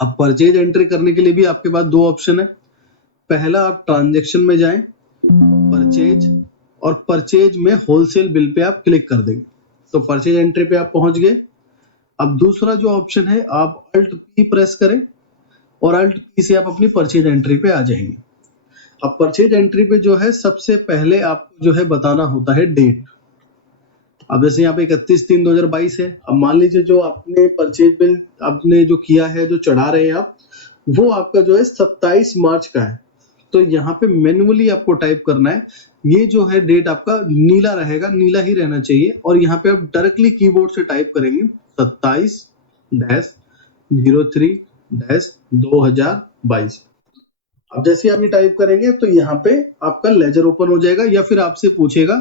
अब purchase entry करने के लिए भी आपके पास दो ऑप्शन है। पहला, आप ट्रांजैक्शन में जाएं, परचेज, और परचेज में होलसेल बिल पे आप क्लिक कर देंगे तो परचेज एंट्री पे आप पहुंच गए। अब दूसरा जो ऑप्शन है, आप अल्ट पी प्रेस करें और अल्ट पी से आप अपनी परचेज एंट्री पे आ जाएंगे। अब परचेज एंट्री पे जो है सबसे पहले आपको जो है बताना होता है डेट। अब जैसे यहाँ पे 31/3/2022 है। अब मान लीजिए जो आपने परचेज बिल आपने जो किया है, जो चढ़ा रहे हैं आप, वो आपका जो है 27 मार्च का है। तो यहाँ पे मैन्युअली आपको टाइप करना है। ये जो है डेट आपका नीला रहेगा, नीला ही रहना चाहिए, और यहाँ पे आप डायरेक्टली कीबोर्ड से टाइप करेंगे 27-03-2022। अब जैसे आप ये टाइप करेंगे तो यहाँ पे आपका लेजर ओपन हो जाएगा, या फिर आपसे पूछेगा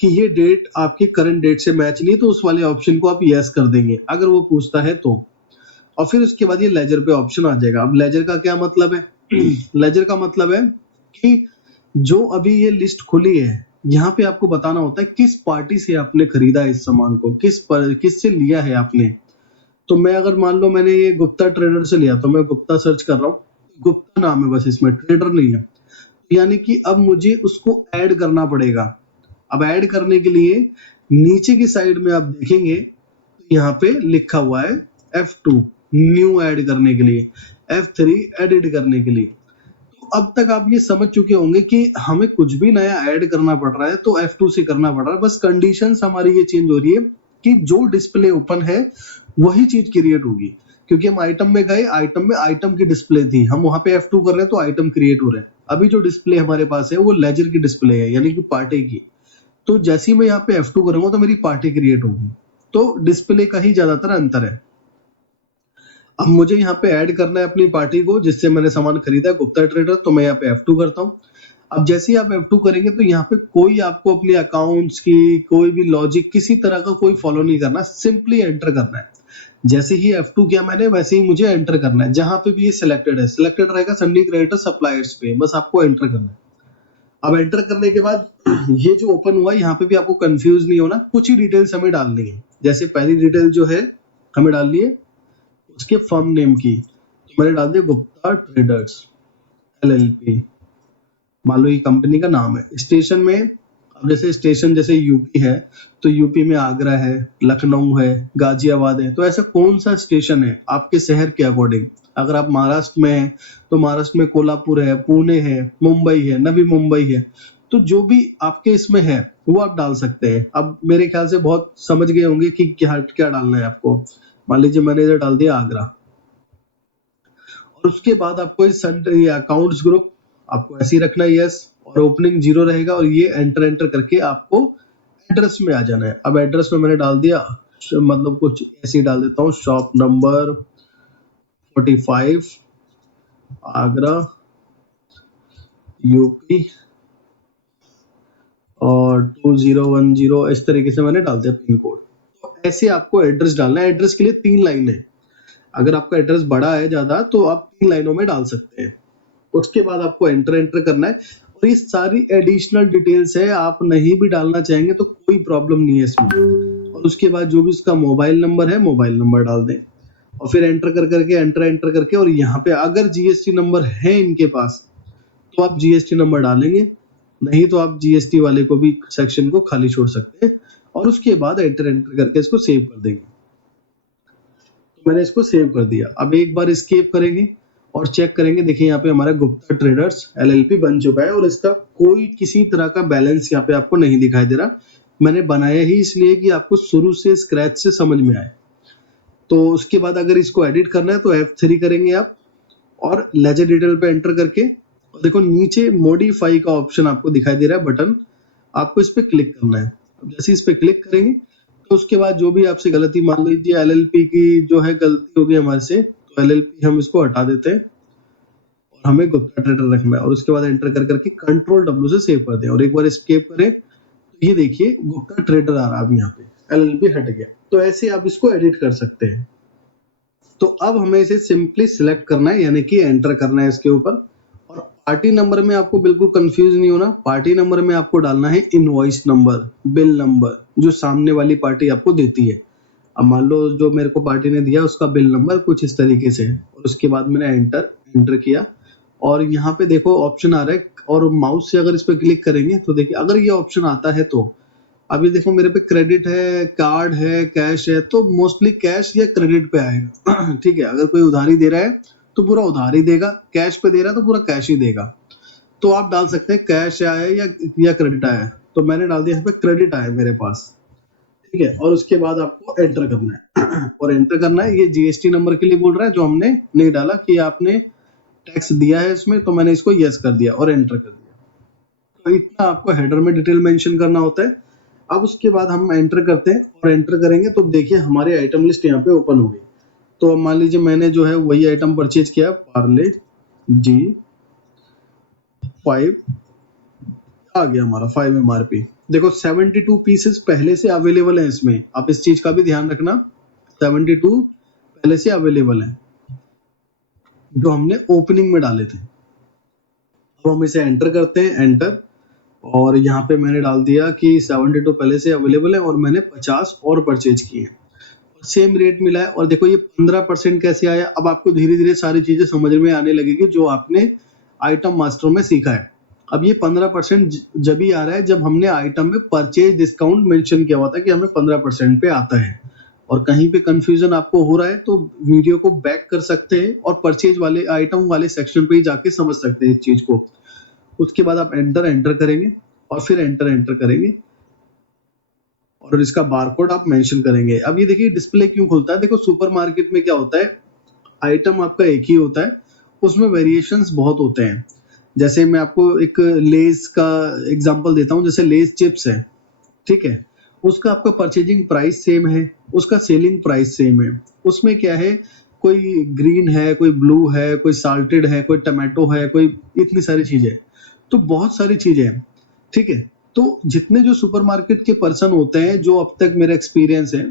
कि ये डेट आपकी करंट डेट से मैच नहीं, तो उस वाले ऑप्शन को आप यस कर देंगे अगर वो पूछता है तो। और फिर उसके बाद ये लेजर पे ऑप्शन आ जाएगा। अब लेजर का क्या मतलब है? लेजर का मतलब है कि जो अभी ये लिस्ट खुली है, यहाँ पे आपको बताना होता है किस पार्टी से आपने खरीदा है इस सामान को, किससे लिया है आपने। तो मैं अगर मान लो मैंने ये गुप्ता ट्रेडर से लिया, तो मैं गुप्ता सर्च कर रहा हूँ, गुप्ता नाम है बस, इसमें ट्रेडर नहीं है। यानी कि अब मुझे उसको ऐड करना पड़ेगा। अब ऐड करने के लिए नीचे की साइड में आप देखेंगे यहाँ पे लिखा हुआ है F2 न्यू ऐड करने के लिए, F3 एडिट करने के लिए। तो अब तक आप ये समझ चुके होंगे कि हमें कुछ भी नया ऐड करना पड़ रहा है तो F2 से करना पड़ रहा है। बस कंडीशंस हमारी ये चेंज हो रही है कि जो डिस्प्ले ओपन है वही चीज क्रिएट होगी। क्योंकि हम आइटम में गए, आइटम में आइटम की डिस्प्ले थी, हम वहां पे F2 कर रहे हैं तो आइटम क्रिएट हो रहे हैं। अभी जो डिस्प्ले हमारे पास है वो लेजर की डिस्प्ले है, यानी कि पार्टी की। तो जैसे ही मैं यहाँ पे F2 करूंगा तो मेरी पार्टी क्रिएट होगी। तो डिस्प्ले का ही ज्यादातर अंतर है। अब मुझे यहाँ पे ऐड करना है अपनी पार्टी को जिससे मैंने सामान खरीदा है, गुप्ता ट्रेडर, तो मैं यहाँ पे F2 करता हूँ। अब जैसे ही आप F2 करेंगे तो यहाँ पे कोई आपको अपने अकाउंट्स की कोई भी लॉजिक किसी तरह का कोई फॉलो नहीं करना, सिंपली एंटर करना है। जैसे ही F2 किया मैंने, वैसे ही मुझे एंटर करना है। जहां पे भी ये सिलेक्टेड है, सिलेक्टेड रहेगा सन्नी क्रेडिटर सप्लायर्स पे, बस आपको एंटर करना है। अब एंटर करने के बाद ये जो ओपन हुआ, यहाँ पे भी आपको कंफ्यूज नहीं होना, कुछ ही डिटेल्स हमें डालनी है। जैसे पहली डिटेल जो है हमें डालनी है उसके फर्म नेम की, तो मैंने डाल दिया गुप्ता ट्रेडर्स LLP। मान लो ये कंपनी का नाम है। स्टेशन में, अब जैसे स्टेशन जैसे यूपी है तो यूपी में आगरा है, लखनऊ है, गाजियाबाद है, तो ऐसा कौन सा स्टेशन है आपके शहर के अकॉर्डिंग। अगर आप महाराष्ट्र में हैं तो महाराष्ट्र में कोल्हापुर है, पुणे है, मुंबई है, नवी मुंबई है। तो जो भी आपके इसमें है वो आप डाल सकते हैं। अब मेरे ख्याल से बहुत समझ गए होंगे कि क्या क्या डालना है आपको। मान लीजिए मैंने इधर डाल दिया आगरा, और उसके बाद आपको इस अकाउंट्स ग्रुप आपको ऐसे ही रखना है, यस, और ओपनिंग 0 रहेगा, और ये एंटर एंटर करके आपको एड्रेस में आ जाना है। अब एड्रेस में मैंने डाल दिया, मतलब कुछ ऐसे ही डाल देता हूँ, शॉप नंबर 45 आगरा यूपी और 2010, इस तरीके से मैंने डाल दिया पिन कोड। तो ऐसे आपको एड्रेस डालना है। एड्रेस के लिए 3 लाइन है। अगर आपका एड्रेस बड़ा है ज्यादा तो आप 3 लाइनों में डाल सकते हैं। उसके बाद आपको एंटर एंटर करना है, और ये सारी एडिशनल डिटेल्स है, आप नहीं भी डालना चाहेंगे तो कोई प्रॉब्लम नहीं है इसमें। और उसके बाद जो भी इसका मोबाइल नंबर है, मोबाइल नंबर डाल दें, और फिर एंटर कर करके एंटर एंटर करके, और यहाँ पे अगर जीएसटी नंबर है इनके पास तो आप जीएसटी नंबर डालेंगे, नहीं तो आप जीएसटी वाले को भी सेक्शन को खाली छोड़ सकते हैं। और उसके बाद एंटर एंटर करके इसको सेव कर देंगे। तो मैंने इसको सेव कर दिया। अब एक बार एस्केप करेंगे और चेक करेंगे। देखिए यहाँ पे हमारा गुप्ता ट्रेडर्स LLP बन चुका है, और इसका कोई किसी तरह का बैलेंस यहाँ पे आपको नहीं दिखाई दे रहा। मैंने बनाया ही इसलिए कि आपको शुरू से स्क्रैच से समझ में आए। तो उसके बाद अगर इसको एडिट करना है तो F3 करेंगे आप, और लेजर डिटेल पे एंटर करके, और देखो नीचे मॉडिफाई का ऑप्शन आपको दिखाई दे रहा है बटन, आपको इस पे क्लिक करना है। अब जैसे इस पे क्लिक करेंगे तो उसके बाद जो भी आपसे गलती, मान लीजिए LLP की जो है गलती हो गई हमारे से, तो LLP हम इसको हटा देते हैं और हमें गुप्ता ट्रेडर रखना है। और उसके बाद एंटर कर करके कंट्रोल W से सेव कर दें, और एक बार एस्केप करें तो ये देखिए गुप्ता ट्रेडर आ रहा है। अब यहाँ पे LLP हट गया। तो ऐसे आप इसको एडिट कर सकते हैं। तो अब हमें इसे सिंपली सिलेक्ट करना है, यानी कि एंटर करना है इसके ऊपर। और पार्टी नंबर में आपको बिल्कुल कंफ्यूज नहीं होना। पार्टी नंबर में आपको डालना है इनवॉइस नंबर, बिल नंबर, जो सामने वाली पार्टी आपको देती है। अब मान लो जो मेरे को पार्टी ने दिया उसका बिल नंबर कुछ इस तरीके से है, और उसके बाद मैंने एंटर किया, और यहाँ पे देखो ऑप्शन आ रहा है, और माउस से अगर इस पे क्लिक करेंगे तो देखिए अगर ये ऑप्शन आता है तो अभी देखो मेरे पे क्रेडिट है, कार्ड है, कैश है, तो मोस्टली कैश या क्रेडिट पे आएगा ठीक है। अगर कोई उधारी दे रहा है तो पूरा उधारी देगा, कैश पे दे रहा है तो पूरा कैश ही देगा। तो आप डाल सकते हैं कैश आया या क्रेडिट आया है। तो मैंने डाल दिया यहाँ पे क्रेडिट आया मेरे पास, ठीक है। और उसके बाद आपको एंटर करना है और एंटर करना है, ये जीएसटी नंबर के लिए बोल रहा है जो हमने नहीं डाला कि आपने टैक्स दिया है इसमें, तो मैंने इसको यस कर दिया और एंटर कर दिया। तो इतना आपको हेडर में डिटेल मेंशन करना होता है। अब उसके बाद हम एंटर करते हैं, और एंटर करेंगे तो देखिए हमारी आइटम लिस्ट यहाँ पे ओपन हो गई। तो अब मान लीजिए मैंने जो है वही आइटम परचेज किया, पार्ले जी 5 आ गया हमारा 5 MRP। देखो 72 पीसेस पहले से अवेलेबल है इसमें, आप इस चीज का भी ध्यान रखना, 72 पहले से अवेलेबल है जो हमने ओपनिंग में डाले थे। अब हम इसे एंटर करते हैं, एंटर, और यहाँ पे मैंने डाल दिया कि 72 पहले से अवेलेबल है और मैंने 50 और परचेज किए, सेम रेट मिला है। और देखो ये 15% कैसे आया, अब आपको धीरे धीरे सारी चीजें समझ में आने लगेगी जो आपने आइटम मास्टर में सीखा है। अब ये 15% जब ही आ रहा है जब हमने आइटम में परचेज डिस्काउंट मेंशन किया हुआ था कि हमें 15% पे आता है। और कहीं पे कंफ्यूजन आपको हो रहा है तो वीडियो को बैक कर सकते हैं और परचेज वाले आइटम वाले सेक्शन पे ही जाके समझ सकते हैं इस चीज को। उसके बाद आप एंटर करेंगे और फिर एंटर करेंगे और इसका बारकोड आप मेंशन करेंगे। अब ये देखिए डिस्प्ले क्यों खुलता है, देखो सुपरमार्केट में क्या होता है, आइटम आपका एक ही होता है, उसमें वेरिएशंस बहुत होते हैं। जैसे मैं आपको एक लेस का एग्जांपल देता हूँ, जैसे लेस चिप्स है, ठीक है, उसका आपका परचेजिंग प्राइस सेम है, उसका सेलिंग प्राइस सेम है। उसमें क्या है, कोई ग्रीन है, कोई ब्लू है, कोई साल्टेड है, कोई टमाटो है, कोई इतनी सारी चीजें, तो बहुत सारी चीजें हैं, ठीक है। तो जितने जो सुपरमार्केट के पर्सन होते हैं, जो अब तक मेरा एक्सपीरियंस है,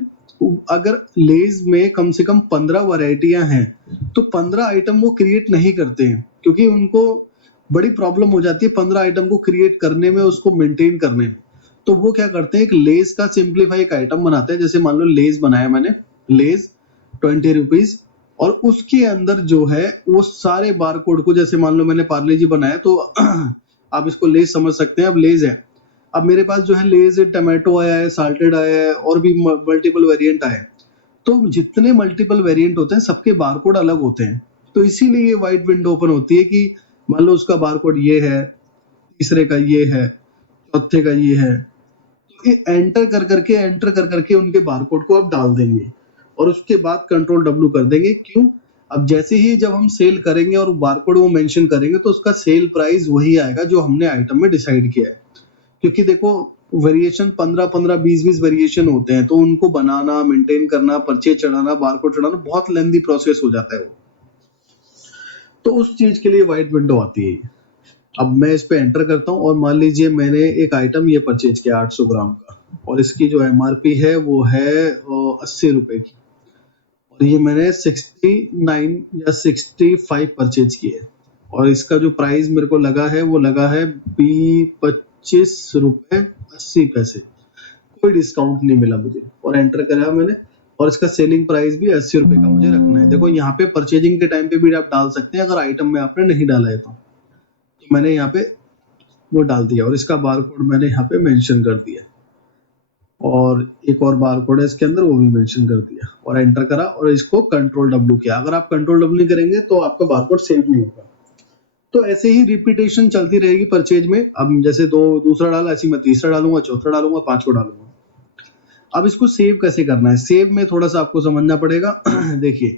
अगर लेज में कम से कम 15 वैरायटियां हैं तो 15 आइटम वो क्रिएट नहीं करते हैं, क्योंकि उनको बड़ी प्रॉब्लम हो जाती है 15 आइटम को क्रिएट करने में, उसको मेंटेन करने में। तो वो क्या करते हैं, एक लेस का सिंप्लीफाई एक आइटम बनाते हैं। जैसे मान लो लेस बनाया मैंने, लेस 20 रुपीज, और उसके अंदर जो है वो सारे बारकोड को, जैसे मान लो मैंने पार्ले जी बनाया तो आप इसको लेस समझ सकते हैं। अब लेस है, अब मेरे पास जो है लेज टमाटो आया है, साल्टेड आया है, और भी मल्टीपल वेरिएंट आए हैं। तो जितने मल्टीपल वेरिएंट होते हैं सबके बारकोड अलग होते हैं। तो इसीलिए ये व्हाइट विंडो ओपन होती है कि मान लो उसका बारकोड ये है, तीसरे का ये है, चौथे का ये है। तो ये एंटर कर करके उनके बारकोड को आप डाल देंगे और उसके बाद कंट्रोल डब्ल्यू कर देंगे। क्यों, अब जैसे ही जब हम सेल करेंगे और बारकोड वो मेंशन करेंगे तो उसका सेल प्राइस वही आएगा जो हमने आइटम में डिसाइड किया है। क्योंकि देखो वेरिएशन 15-15, 20-20 वेरिएशन होते हैं, तो उनको बनाना, मेंटेन करना, परचेज चढ़ाना, बारकोड चढ़ाना बहुत लेंदी प्रोसेस हो जाता है वो। तो उस चीज के लिए व्हाइट विंडो आती है। अब मैं इस पे एंटर करता हूँ और मान लीजिए मैंने एक आइटम ये परचेज किया 800 ग्राम का, और इसकी जो एमआरपी है वो है 80 रुपए की, और ये मैंने 69 या 65 परचेज किए, और इसका जो प्राइस मेरे को लगा है वो लगा है 25 रुपए 80 पैसे। कोई डिस्काउंट नहीं मिला मुझे, और एंटर करा मैंने, और इसका सेलिंग प्राइस भी 80 रुपए का मुझे रखना है। देखो यहाँ पे परचेजिंग के टाइम पे भी आप डाल सकते हैं अगर आइटम में आपने नहीं डाला है तो मैंने यहाँ पे वो डाल दिया, और इसका बारकोड मैंने यहाँ पे मेंशन कर दिया, और एक और बारकोड है इसके अंदर वो भी मेंशन कर दिया, और एंटर करा और इसको कंट्रोल डब्ल्यू किया। अगर आप कंट्रोल डब्ल्यू नहीं करेंगे तो आपका बारकोड सेव नहीं होगा। तो ऐसे ही रिपीटेशन चलती रहेगी परचेज में। अब जैसे दूसरा डाला, ऐसे मैं तीसरा डालूंगा, चौथा डालूंगा, पांचवा डालूंगा। अब इसको सेव कैसे करना है, सेव में थोड़ा सा आपको समझना पड़ेगा देखिए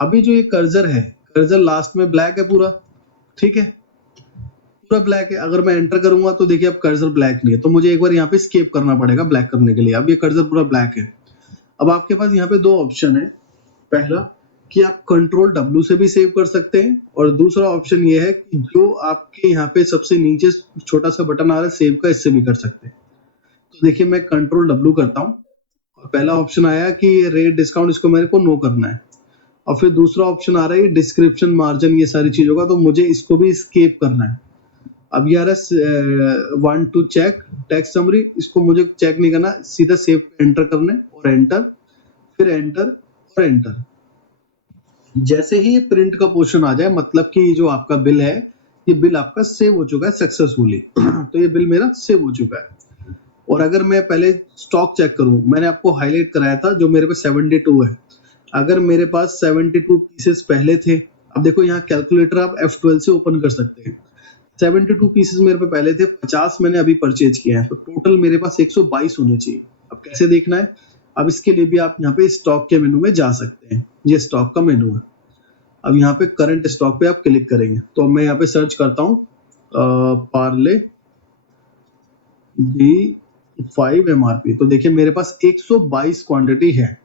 अभी जो ये कर्सर है, कर्सर लास्ट में ब्लैक है पूरा, ठीक है, पूरा ब्लैक है। अगर मैं एंटर करूंगा तो देखिए अब कर्सर ब्लैक नहीं है, तो मुझे एक बार यहाँ पे स्केप करना पड़ेगा ब्लैक करने के लिए। अब ये कर्सर पूरा ब्लैक है। अब आपके पास यहाँ पे दो ऑप्शन है, पहला कि आप कंट्रोल डब्ल्यू से भी सेव कर सकते हैं, और दूसरा ऑप्शन ये है कि जो आपके यहाँ पे सबसे नीचे छोटा सा बटन आ रहा है सेव का, इससे भी कर सकते हैं। तो देखिए मैं कंट्रोल डब्ल्यू करता हूँ, और पहला ऑप्शन आया कि रेट डिस्काउंट, इसको मेरे को नो करना है। और फिर दूसरा ऑप्शन आ रहा है डिस्क्रिप्शन, मार्जिन, ये सारी चीजों का, तो मुझे इसको भी स्केप करना है। अब ये आ रहा है want to check text summary, इसको मुझे चेक नहीं करना, सीधा सेव एंटर करना है और एंटर। फिर एंटर और एंटर। जैसे ही प्रिंट का पोर्शन आ जाए, मतलब कि जो आपका बिल है, ये बिल आपका सेव हो चुका है सक्सेसफुली। तो ये बिल मेरा सेव हो चुका है। और अगर मैं पहले स्टॉक चेक करूं, मैंने आपको हाईलाइट कराया था जो मेरे पे 72 है। अगर मेरे पास 72 पीसेस पहले थे, अब देखो यहाँ कैलकुलेटर आप F12 से ओपन कर सकते हैं। 72 पीसेस मेरे पे पहले थे, 50 मैंने अभी परचेज किए हैं, तो टोटल मेरे पास 122 होने चाहिए। अब कैसे देखना है? अब इसके लिए भी आप यहाँ पे स्टॉक के मेनू में जा सकते हैं। ये स्टॉक का मेनू है। अब यहाँ पे करंट स्टॉक पे आप क्लिक करेंगे, तो मैं यहाँ पे सर्च करता हूँ पार्ले D5 MRP। तो देखिए मेरे पास 122 क्वांटिटी है।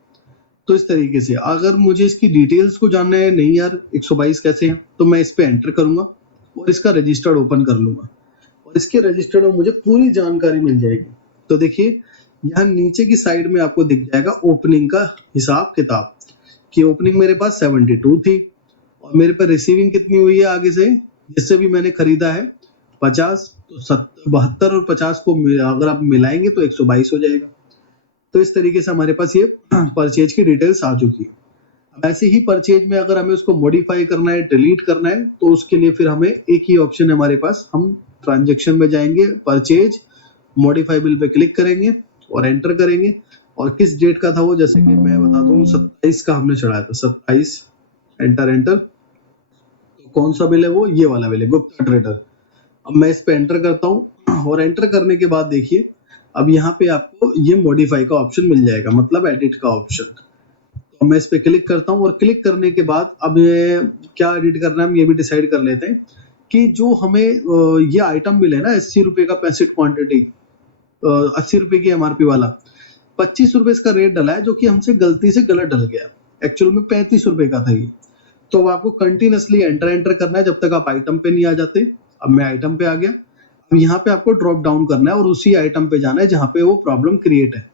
तो इस तरीके से अगर मुझे इसकी डिटेल्स को जानना है, नहीं यार 122 कैसे है, तो मैं इस पे एंटर करूंगा और इसका रजिस्टर्ड ओपन कर लूंगा और इसके रजिस्टर्ड में मुझे पूरी जानकारी मिल जाएगी। तो देखिए यहाँ नीचे की साइड में आपको दिख जाएगा ओपनिंग का हिसाब किताब, कि ओपनिंग मेरे पास 72 थी और मेरे पे रिसीविंग कितनी हुई है आगे से, जिससे भी मैंने खरीदा है 50, तो 72 और 50 को अगर आप मिलाएंगे तो 122 हो जाएगा। तो इस तरीके से हमारे पास ये परचेज की डिटेल्स आ चुकी है। अब ऐसे ही परचेज में अगर हमें उसको मॉडिफाई करना है, डिलीट करना है, तो उसके लिए फिर हमें एक ही ऑप्शन है हमारे पास। हम ट्रांजेक्शन में जाएंगे, purchase modify bill pay click करेंगे और एंटर करेंगे। और किस डेट का था वो, जैसे कि मैं बता दूं 27 का हमने चढ़ाया था, 27, एंटर एंटर। तो कौन सा बिल है वो, ये वाला बिल है, गुप्ता ट्रेडर। अब मैं इस पे एंटर करता हूँ और एंटर करने के बाद देखिए अब यहाँ पे आपको ये मॉडिफाई का ऑप्शन मिल जाएगा, मतलब एडिट का ऑप्शन। तो मैं इस पे क्लिक करता हूँ और क्लिक करने के बाद अब ये क्या एडिट करना है हम ये भी डिसाइड कर लेते हैं। कि जो हमें ये आइटम मिले ना 80 रुपए का 65 क्वांटिटी, 80 रुपए की एमआरपी वाला, 25 रुपए इसका रेट डला है, जो कि हमसे गलती से गलत डल गया। एक्चुअल में 35 रुपए का था ये। तो अब आपको कंटिन्यूअसली एंटर एंटर करना है जब तक आप आइटम पे नहीं आ जाते। अब मैं आइटम पे आ गया। अब यहाँ पे आपको ड्रॉप डाउन करना है और उसी आइटम पे जाना है जहाँ पे वो प्रॉब्लम क्रिएट है,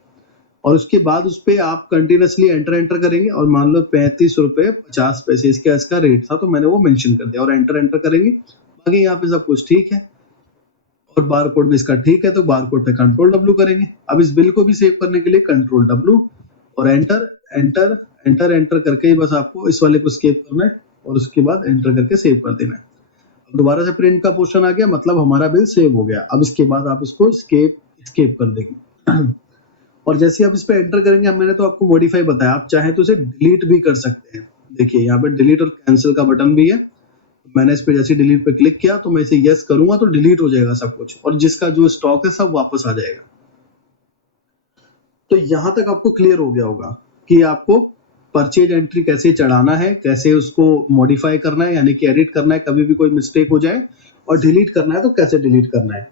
और उसके बाद उस पे आप कंटिन्यूअसली एंटर एंटर करेंगे। और मान लो 35 रुपए 50 पैसे इसका रेट था, तो मैंने वो मेंशन कर दिया और एंटर एंटर करेंगे। बाकी यहाँ पे सब कुछ ठीक है और बार कोड भी इसका ठीक है, तो बार कोड पे कंट्रोल W करेंगे। अब इस बिल को भी सेव करने के लिए कंट्रोल W और एंटर एंटर एंटर एंटर करके ही बस आपको इस वाले को स्केप करना है और उसके बाद एंटर करके सेव कर देना है। अब दोबारा से प्रिंट का पोर्शन आ गया, मतलब हमारा बिल सेव हो गया। अब इसके बाद आप इसको स्केप कर देंगे। और जैसे आप इस पे एंटर करेंगे, मैंने तो आपको मॉडिफाई बताया, आप चाहें तो इसे डिलीट भी कर सकते हैं। देखिए यहाँ पे डिलीट और कैंसिल का बटन भी है। मैंने इस पे जैसे डिलीट पे क्लिक किया, तो मैं इसे यस करूंगा तो डिलीट हो जाएगा सब कुछ, और जिसका जो स्टॉक है सब वापस आ जाएगा। तो यहाँ तक आपको क्लियर हो गया होगा कि आपको परचेज एंट्री कैसे चढ़ाना है, कैसे उसको मॉडिफाई करना है, यानी कि एडिट करना है कभी भी कोई मिस्टेक हो जाए, और डिलीट करना है तो कैसे डिलीट करना है।